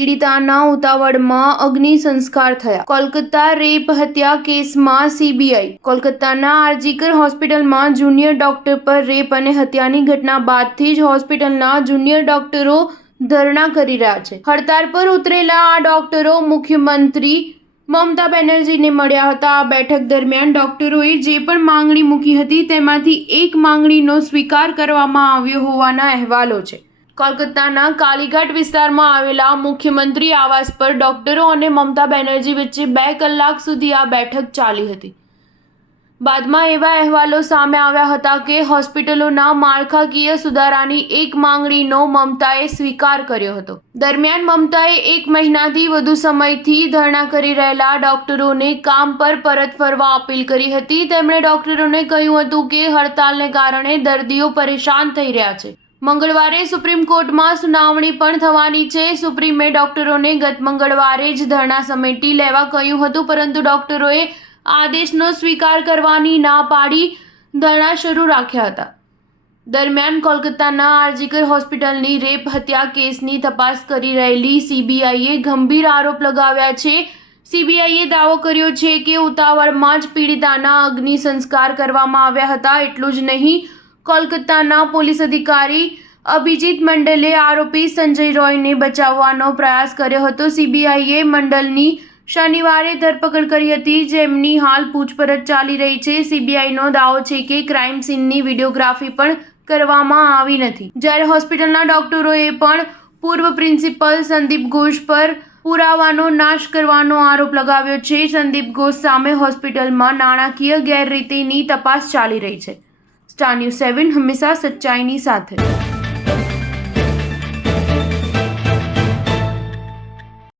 પીડિતાના ઉતાવળમાં અગ્નિ સંસ્કાર થયા. કોલકાતા રેપ હત્યા કેસમાં સીબીઆઈ. કોલકાતાના આરજીકર હોસ્પિટલમાં જુનિયર ડોક્ટર પર રેપ અને હત્યાની ઘટના બાદથી જ હોસ્પિટલના જુનિયર ડોક્ટરો ધરણા કરી રહ્યા છે. હડતાળ પર ઉતરેલા આ ડોક્ટરો મુખ્યમંત્રી મમતા બેનર્જીને મળ્યા હતા. આ બેઠક દરમિયાન ડોક્ટરોએ જે પણ માંગણી મૂકી હતી તેમાંથી એક માંગણીનો સ્વીકાર કરવામાં આવ્યો હોવાના અહેવાલો છે. કોલકાતાના કાલીઘાટ વિસ્તારમાં આવેલા મુખ્યમંત્રી આવાસ પર ડોક્ટરો અને મમતા બેનર્જી વચ્ચે 2 કલાક સુધી આ બેઠક ચાલી હતી. બાદમાં એવા અહેવાલો સામે આવ્યા હતા કે હોસ્પિટલોના માળખાકીય સુધારાની એક માંગણીનો મમતાએ સ્વીકાર કર્યો હતો. દરમિયાન મમતાએ 1 મહિનાથી વધુ સમયથી ધરણા કરી રહેલા ડોક્ટરોને કામ પર પરત ફરવા અપીલ કરી હતી. તેમણે ડોક્ટરોને કહ્યું હતું કે હડતાલને કારણે દર્દીઓ પરેશાન થઈ રહ્યા છે. મંગળવારે સુપ્રીમ કોર્ટમાં સુનાવણી પણ થવાની છે. સુપ્રીમે ડોક્ટરોને ગત મંગળવારે જ ધરણા સમેટી લેવા કહ્યું હતું, પરંતુ ડોક્ટરોએ આદેશનો સ્વીકાર કરવાની ના પાડી ધરણા શરૂ રાખ્યા હતા. દરમિયાન કોલકાતાના આરજીકર હોસ્પિટલની રેપ હત્યા કેસની તપાસ કરી રહેલી સીબીઆઈએ ગંભીર આરોપ લગાવ્યા છે. સીબીઆઈએ દાવો કર્યો છે કે ઉતાવળમાં જ પીડિતાના અગ્નિ સંસ્કાર કરવામાં આવ્યા હતા. એટલું જ નહીં, કોલકાતાના પોલીસ અધિકારી અભિજીત મંડલે આરોપી સંજય રોયને બચાવવાનો પ્રયાસ કર્યો હતો. સીબીઆઈએ મંડલની શનિવારે ધરપકડ કરી હતી, જેમની હાલ પૂછપરછ ચાલી રહી છે. સીબીઆઈનો દાવો છે કે ક્રાઇમ સીનની વિડીયોગ્રાફી પણ કરવામાં આવી નથી. જ્યારે હોસ્પિટલના ડોક્ટરોએ પણ પૂર્વ પ્રિન્સિપલ સંદીપ ઘોષ પર પુરાવાનો નાશ કરવાનો આરોપ લગાવ્યો છે. સંદીપ ઘોષ સામે હોસ્પિટલમાં નાણાકીય ગેરરીતિની તપાસ ચાલી રહી છે. સ્ટાર ન્યૂઝ 7 હંમેશા સચ્ચાઈની સાથે.